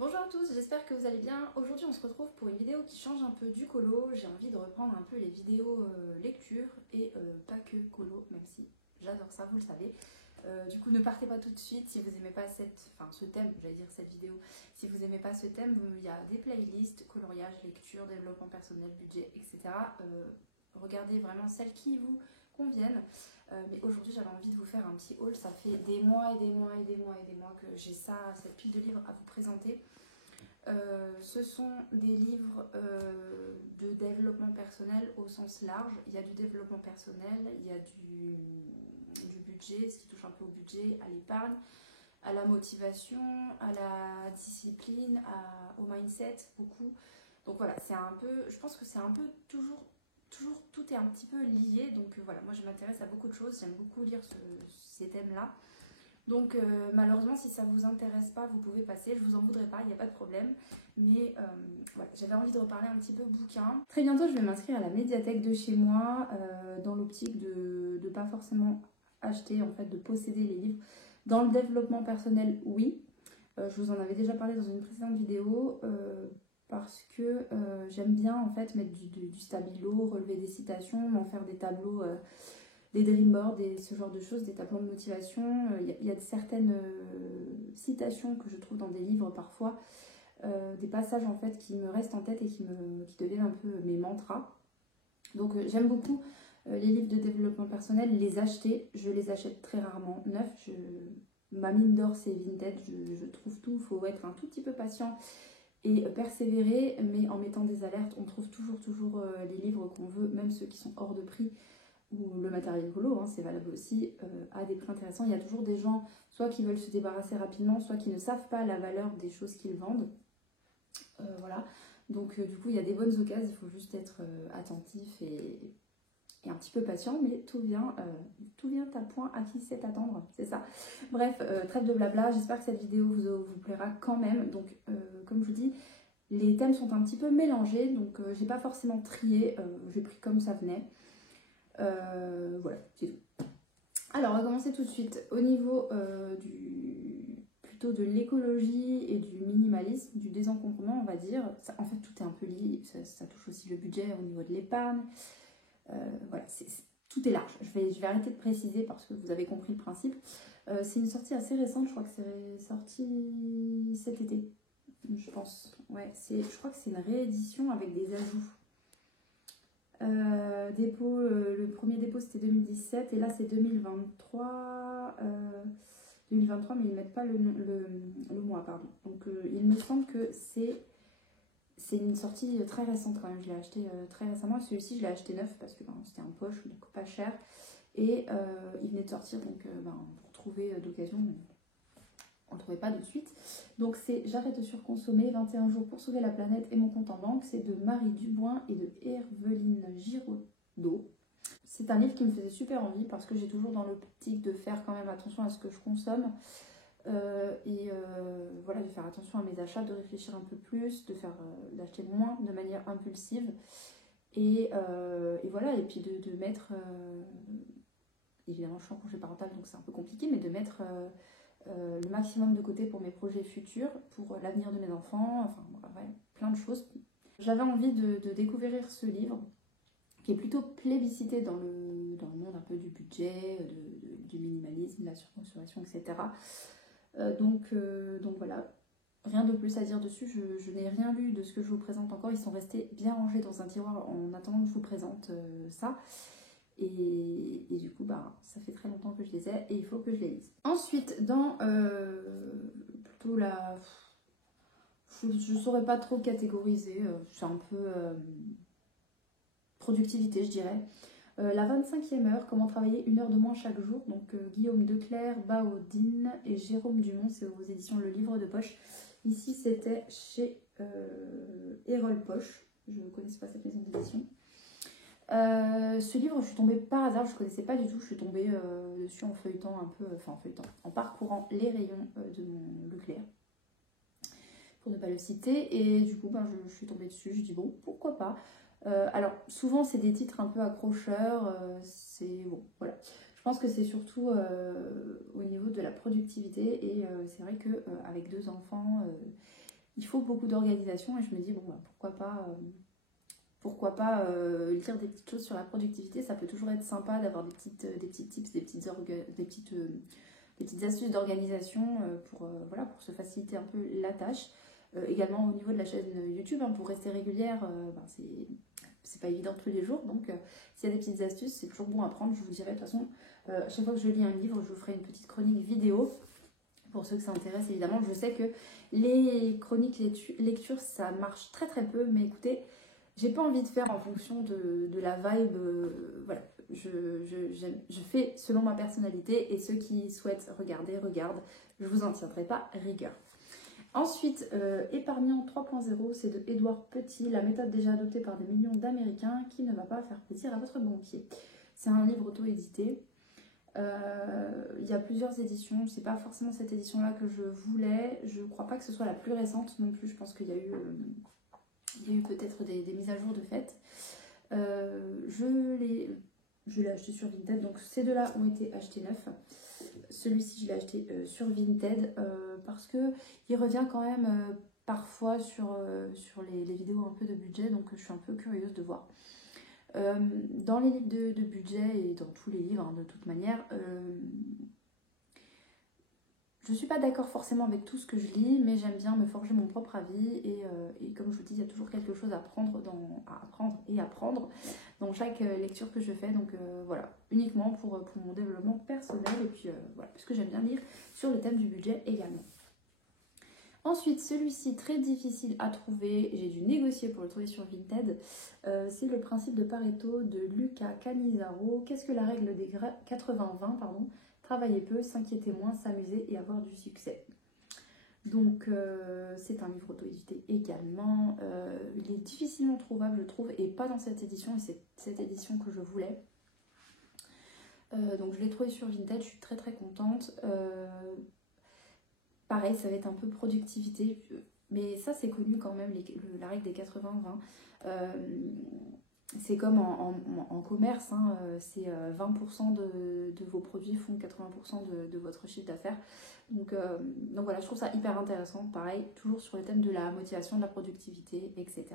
Bonjour à tous, j'espère que vous allez bien. Aujourd'hui on se retrouve pour une vidéo qui change un peu du colo. J'ai envie de reprendre un peu les vidéos lecture et pas que colo, même si j'adore ça, vous le savez. Du coup ne partez pas tout de suite si vous n'aimez pas ce thème, j'allais dire cette vidéo. Si vous n'aimez pas ce thème, il y a des playlists, coloriage, lecture, développement personnel, budget, etc. Regardez vraiment celles qui vous conviennent. Mais aujourd'hui j'avais envie de vous faire un petit haul. Ça fait des mois et des mois et des mois et des mois que j'ai cette pile de livres à vous présenter. Ce sont des livres de développement personnel au sens large. Il y a du développement personnel, il y a du budget, ce qui touche un peu au budget, à l'épargne, à la motivation, à la discipline, au mindset, beaucoup. Donc voilà, c'est un peu, je pense que c'est un peu toujours tout est un petit peu lié. Donc voilà, moi je m'intéresse à beaucoup de choses, j'aime beaucoup lire ces thèmes-là. Donc malheureusement si ça vous intéresse pas vous pouvez passer, je vous en voudrais pas, il n'y a pas de problème. Mais voilà, j'avais envie de reparler un petit peu bouquin. Très bientôt je vais m'inscrire à la médiathèque de chez moi dans l'optique de pas forcément acheter, en fait de posséder les livres. Dans le développement personnel, oui. Je vous en avais déjà parlé dans une précédente vidéo parce que j'aime bien en fait mettre du stabilo, relever des citations, m'en faire des tableaux, des dreamboards et ce genre de choses, des tableaux de motivation. Il y a certaines citations que je trouve dans des livres parfois, des passages en fait qui me restent en tête et qui deviennent un peu mes mantras. Donc j'aime beaucoup les livres de développement personnel, les acheter. Je les achète très rarement neufs. Ma mine d'or c'est Vinted, je trouve tout, il faut être un tout petit peu patient et persévérer, mais en mettant des alertes, on trouve toujours les livres qu'on veut, même ceux qui sont hors de prix, ou le matériel écolo, hein, c'est valable aussi, à des prix intéressants. Il y a toujours des gens, soit qui veulent se débarrasser rapidement, soit qui ne savent pas la valeur des choses qu'ils vendent. Voilà, donc du coup il y a des bonnes occasions, il faut juste être attentif et un petit peu patient, mais tout vient à point à qui sait attendre, c'est ça. Bref, trêve de blabla, j'espère que cette vidéo vous plaira quand même. Donc comme je vous dis, les thèmes sont un petit peu mélangés, donc j'ai pas forcément trié, j'ai pris comme ça venait. Voilà, c'est tout. Alors on va commencer tout de suite au niveau plutôt de l'écologie et du minimalisme, du désencombrement on va dire. Ça, en fait tout est un peu lié, ça touche aussi le budget au niveau de l'épargne. Voilà, tout est large. Je vais arrêter de préciser parce que vous avez compris le principe. C'est une sortie assez récente, je crois que c'est sorti cet été, je pense. Ouais, je crois que c'est une réédition avec des ajouts. Le premier dépôt c'était 2017 et là c'est 2023. 2023, mais ils ne mettent pas le mois, pardon. Donc il me semble que c'est une sortie très récente quand même. Je l'ai acheté très récemment. Celui-ci, je l'ai acheté neuf parce que c'était en poche, donc pas cher. Et il venait de sortir, donc pour trouver d'occasion, on ne le trouvait pas de suite. Donc c'est J'arrête de surconsommer, 21 jours pour sauver la planète et mon compte en banque. C'est de Marie Duboin et de Herveline Giraudot. C'est un livre qui me faisait super envie parce que j'ai toujours dans l'optique de faire quand même attention à ce que je consomme. Voilà, de faire attention à mes achats, de réfléchir un peu plus, d'acheter moins de manière impulsive. Et voilà, et puis de mettre... évidemment, je suis en congé parental, donc c'est un peu compliqué, mais de mettre le maximum de côté pour mes projets futurs, pour l'avenir de mes enfants, enfin, ouais, plein de choses. J'avais envie de découvrir ce livre, qui est plutôt plébiscité dans le monde un peu du budget, du minimalisme, de la surconsommation, etc. Donc voilà, rien de plus à dire dessus. Je n'ai rien lu de ce que je vous présente encore. Ils sont restés bien rangés dans un tiroir en attendant que je vous présente ça. Et du coup, ça fait très longtemps que je les ai et il faut que je les lise. Ensuite, dans plutôt la... Je ne saurais pas trop catégoriser. C'est un peu productivité, je dirais. La 25e heure, comment travailler 1 heure de moins chaque jour. Donc Guillaume Declercq, Baudine et Jérôme Dumont, c'est aux éditions Le Livre de Poche. Ici c'était chez Erol Poche, je ne connaissais pas cette maison d'édition. Ce livre, je suis tombée par hasard, je ne connaissais pas du tout, je suis tombée dessus en feuilletant un peu, en parcourant les rayons de mon Leclerc, pour ne pas le citer, et du coup je suis tombée dessus, je dis bon, pourquoi pas. Alors souvent c'est des titres un peu accrocheurs, c'est bon, voilà. Je pense que c'est surtout au niveau de la productivité et c'est vrai qu'avec 2 enfants il faut beaucoup d'organisation et je me dis, bon, bah, pourquoi pas lire des petites choses sur la productivité. Ça peut toujours être sympa d'avoir des petits tips, des petites astuces d'organisation voilà, pour se faciliter un peu la tâche. Également au niveau de la chaîne YouTube, hein, pour rester régulière, c'est pas évident tous les jours, donc s'il y a des petites astuces, c'est toujours bon à prendre. Je vous dirai de toute façon, à chaque fois que je lis un livre, je vous ferai une petite chronique vidéo. Pour ceux que ça intéresse, évidemment, je sais que les chroniques lecture, ça marche très très peu, mais écoutez, j'ai pas envie de faire en fonction de la vibe, voilà, je fais selon ma personnalité et ceux qui souhaitent regarder, regardent, je vous en tiendrai pas rigueur. Ensuite, Épargnant 3.0, c'est de Édouard Petit, la méthode déjà adoptée par des millions d'Américains qui ne va pas faire plaisir à votre banquier. C'est un livre auto-édité. Il y a plusieurs éditions, c'est pas forcément cette édition-là que je voulais. Je crois pas que ce soit la plus récente non plus, je pense qu'il y a eu peut-être des mises à jour de fait. Je l'ai acheté sur Vinted, donc ces deux-là ont été achetés neufs. Celui-ci, je l'ai acheté sur Vinted parce que il revient quand même parfois sur les vidéos un peu de budget, donc je suis un peu curieuse de voir. Dans les livres de budget et dans tous les livres, hein, de toute manière, je ne suis pas d'accord forcément avec tout ce que je lis, mais j'aime bien me forger mon propre avis et comme je vous dis, il y a toujours quelque chose à apprendre dans chaque lecture que je fais. Donc voilà, uniquement pour mon développement personnel et puis voilà, parce que j'aime bien lire sur le thème du budget également. Ensuite, celui-ci, très difficile à trouver, j'ai dû négocier pour le trouver sur Vinted, c'est le principe de Pareto de Luca Cannizzaro. Qu'est-ce que la règle des 80-20, pardon? Travailler peu, s'inquiéter moins, s'amuser et avoir du succès. Donc c'est un livre auto-édité également. Il est difficilement trouvable, je trouve, et pas dans cette édition, et c'est cette édition que je voulais. Donc je l'ai trouvé sur Vinted, je suis très très contente. Pareil, ça va être un peu productivité, mais ça c'est connu quand même, la règle des 80-20. C'est comme en commerce, hein, c'est 20% de vos produits font 80% de votre chiffre d'affaires. Donc voilà, je trouve ça hyper intéressant. Pareil, toujours sur le thème de la motivation, de la productivité, etc.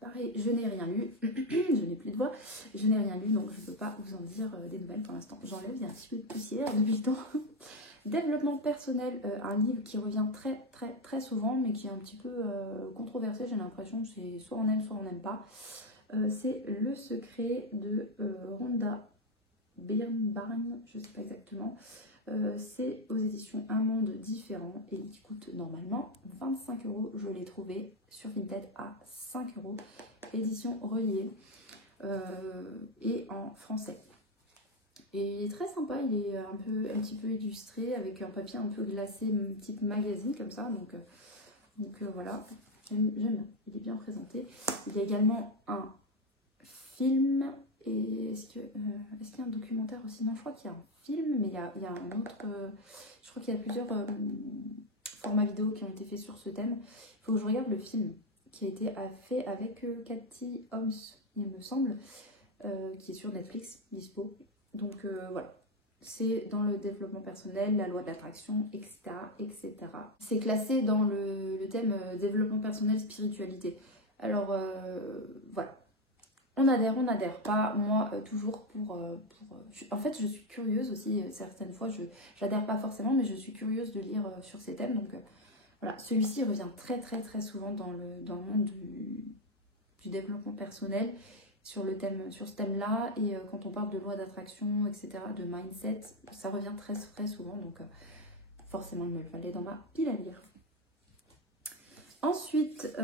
Pareil, je n'ai rien lu, je n'ai plus de voix, je n'ai rien lu, donc je ne peux pas vous en dire des nouvelles pour l'instant. J'enlève, il y a un petit peu de poussière depuis le temps. Développement personnel, un livre qui revient très très très souvent, mais qui est un petit peu controversé, j'ai l'impression, c'est soit on aime, soit on n'aime pas. C'est Le Secret de Rhonda Byrne, je ne sais pas exactement. C'est aux éditions Un Monde Différent et il coûte normalement 25 €. Je l'ai trouvé sur Vinted à 5 €, édition reliée et en français. Et il est très sympa, il est un petit peu illustré avec un papier un peu glacé, type magazine comme ça. Donc voilà, j'aime bien, il est bien présenté. Il y a également un film. Et est-ce qu'il y a un documentaire aussi? Non, je crois qu'il y a un film, mais il y a un autre. Je crois qu'il y a plusieurs formats vidéo qui ont été faits sur ce thème. Il faut que je regarde le film qui a été fait avec Cathy Holmes, il me semble, qui est sur Netflix, dispo. Donc voilà, c'est dans le développement personnel, la loi de l'attraction, etc., etc. C'est classé dans le thème développement personnel, spiritualité. Alors voilà. On adhère pas. Moi, toujours en fait, je suis curieuse aussi. Certaines fois, j'adhère pas forcément, mais je suis curieuse de lire sur ces thèmes. Donc, voilà. Celui-ci revient très, très, très souvent dans le monde du développement personnel, sur ce thème-là. Et quand on parle de loi d'attraction, etc., de mindset, ça revient très, très souvent. Donc, forcément, il me le fallait dans ma pile à lire. Ensuite,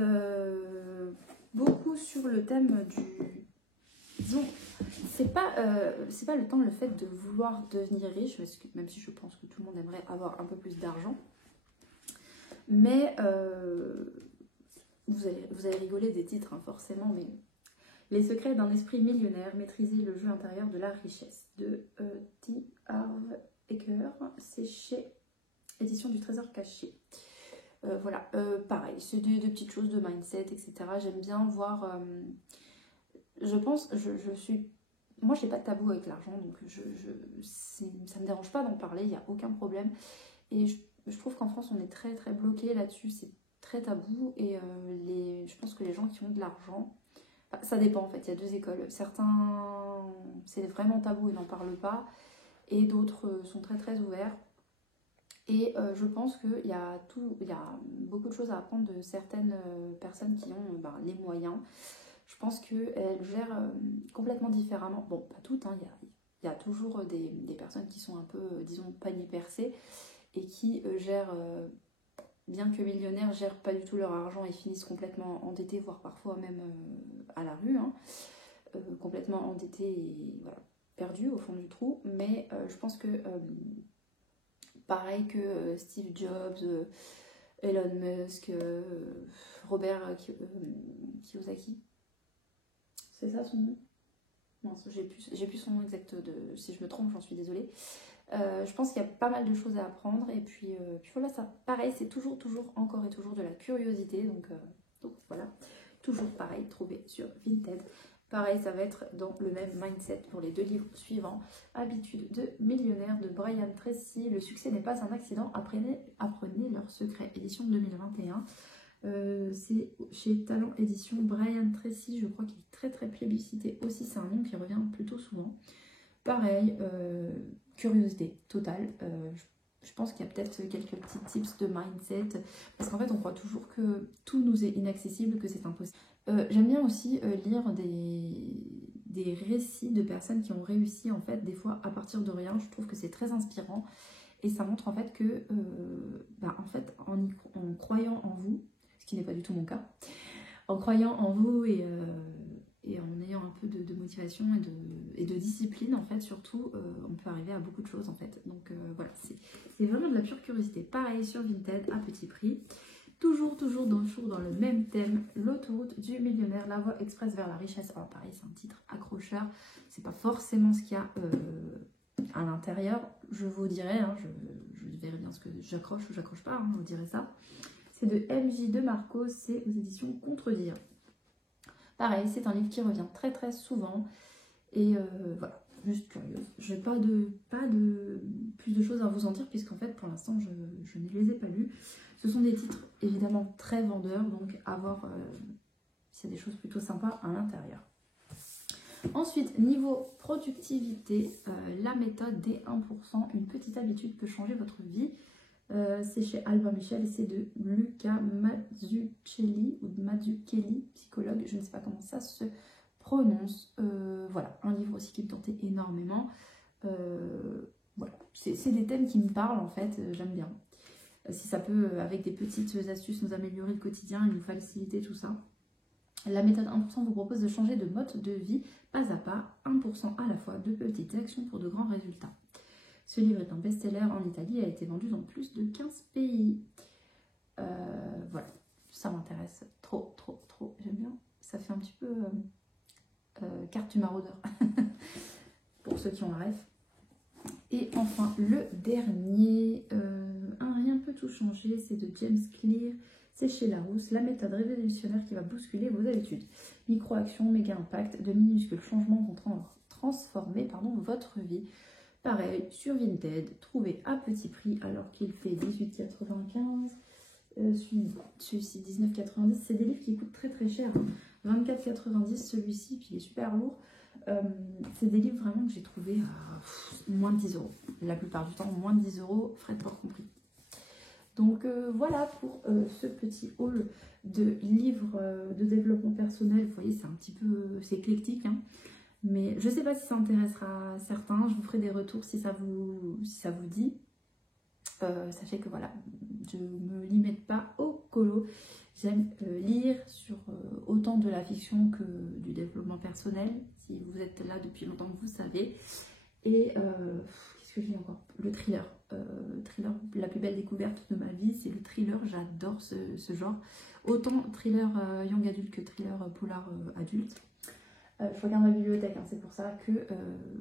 beaucoup sur le thème disons, c'est pas le fait de vouloir devenir riche, parce que, même si je pense que tout le monde aimerait avoir un peu plus d'argent, mais vous allez rigoler des titres, hein, forcément, mais Les secrets d'un esprit millionnaire, maîtriser le jeu intérieur de la richesse, de T. Harv Eker, c'est chez Édition du Trésor Caché. Voilà, pareil, c'est des petites choses de mindset, etc. J'aime bien voir, je pense, moi j'ai pas de tabou avec l'argent, donc ça me dérange pas d'en parler, il n'y a aucun problème. Et je trouve qu'en France on est très très bloqué là-dessus, c'est très tabou et je pense que les gens qui ont de l'argent, enfin, ça dépend en fait, il y a deux écoles. Certains c'est vraiment tabou et n'en parlent pas et d'autres sont très très ouverts. Et je pense qu'il y a beaucoup de choses à apprendre de certaines personnes qui ont les moyens. Je pense qu'elles gèrent complètement différemment. Bon, pas toutes, hein, il y a toujours des personnes qui sont un peu, disons, panier percé et qui gèrent, bien que millionnaires, gèrent pas du tout leur argent et finissent complètement endettés, voire parfois même à la rue, hein, complètement endettés et voilà, perdus au fond du trou. Mais je pense que, pareil que Steve Jobs, Elon Musk, Robert Kiyosaki, c'est ça son nom? Non, j'ai plus son nom exact, si je me trompe, j'en suis désolée. Je pense qu'il y a pas mal de choses à apprendre et puis voilà, ça, pareil, c'est toujours, encore et toujours de la curiosité, donc voilà, toujours pareil, trouvé sur Vinted. Pareil, ça va être dans le même mindset pour les deux livres suivants. Habitude de millionnaire de Brian Tracy. Le succès n'est pas un accident, apprenez leur secret. Édition 2021. C'est chez Talent Édition. Brian Tracy, je crois qu'il est très très plébiscité aussi. C'est un nom qui revient plutôt souvent. Pareil, curiosité totale. Je pense qu'il y a peut-être quelques petits tips de mindset. Parce qu'en fait, on croit toujours que tout nous est inaccessible, que c'est impossible. J'aime bien aussi lire des récits de personnes qui ont réussi en fait des fois à partir de rien. Je trouve que c'est très inspirant et ça montre en fait que en fait, en croyant en vous, ce qui n'est pas du tout mon cas, en croyant en vous et en ayant un peu de motivation et de discipline en fait surtout, on peut arriver à beaucoup de choses en fait. Donc voilà, c'est vraiment de la pure curiosité. Pareil sur Vinted à petit prix. Toujours dans le même thème, l'autoroute du millionnaire, la voie express vers la richesse. Alors pareil, c'est un titre accrocheur, c'est pas forcément ce qu'il y a à l'intérieur. Je vous dirai, hein, je verrai bien ce que j'accroche ou j'accroche pas, hein, je vous dirai ça. C'est de MJ de Marco, c'est aux éditions Contredire. Pareil, c'est un livre qui revient très très souvent et voilà, juste curieuse. Je n'ai pas de plus de choses à vous en dire puisqu'en fait pour l'instant je ne les ai pas lus. Ce sont des titres évidemment très vendeurs, donc à voir s'il y a des choses plutôt sympas à l'intérieur. Ensuite, niveau productivité, la méthode des 1%, une petite habitude peut changer votre vie. C'est chez Albin Michel et c'est de Luca Mazzucchelli ou de Mazzucchelli, psychologue, je ne sais pas comment ça se prononce. Voilà, un livre aussi qui me tentait énormément. Voilà, c'est des thèmes qui me parlent en fait, j'aime bien. Si ça peut, avec des petites astuces, nous améliorer le quotidien et nous faciliter tout ça. La méthode 1% vous propose de changer de mode de vie pas à pas, 1% à la fois, de petites actions pour de grands résultats. Ce livre est un best-seller en Italie et a été vendu dans plus de 15 pays. Voilà, ça m'intéresse trop. J'aime bien. Ça fait un petit peu carte du maraudeur pour ceux qui ont la ref. Et enfin, le dernier, un rien peut tout changer, c'est de James Clear, c'est chez Larousse, la méthode révolutionnaire qui va bousculer vos habitudes. Micro-actions, méga impact, de minuscules changements vont transformer votre vie. Pareil, sur Vinted, trouvé à petit prix alors qu'il fait 18,95 €, celui-ci 19,90 €. C'est des livres qui coûtent très très cher, 24,90 € celui-ci, puis il est super lourd. C'est des livres vraiment que j'ai trouvé à moins de 10 €. La plupart du temps, moins de 10 €, frais de port compris. Donc voilà pour ce petit haul de livres de développement personnel. Vous voyez, c'est un petit peu, c'est éclectique, hein. Mais je ne sais pas si ça intéressera certains. Je vous ferai des retours si ça vous dit. Sachez que voilà, je ne me limite pas au colo. J'aime lire sur autant de la fiction que du développement personnel. Si vous êtes là depuis longtemps, vous savez. Et qu'est-ce que je dis encore? Le thriller. Thriller, la plus belle découverte de ma vie, c'est le thriller. J'adore ce genre. Autant thriller young adulte que thriller polar adulte. Je regarde ma bibliothèque, hein, c'est pour ça que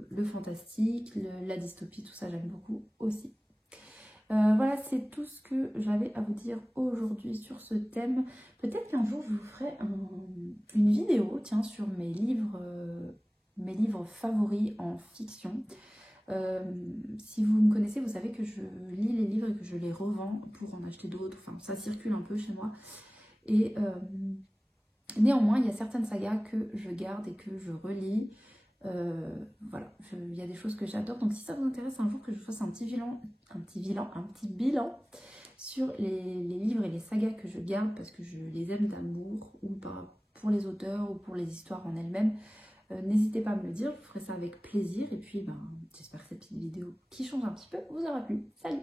le fantastique, la dystopie, tout ça, j'aime beaucoup aussi. Voilà, c'est tout ce que j'avais à vous dire aujourd'hui sur ce thème. Peut-être qu'un jour, je vous ferai une vidéo, tiens, sur mes livres favoris en fiction. Si vous me connaissez, vous savez que je lis les livres et que je les revends pour en acheter d'autres. Enfin, ça circule un peu chez moi. Et néanmoins, il y a certaines sagas que je garde et que je relis. Voilà, il y a des choses que j'adore. Donc si ça vous intéresse un jour que je fasse un petit bilan sur les livres et les sagas que je garde parce que je les aime d'amour ou pour les auteurs ou pour les histoires en elles-mêmes, n'hésitez pas à me le dire, je ferai ça avec plaisir. Et puis j'espère que cette petite vidéo qui change un petit peu vous aura plu. Salut!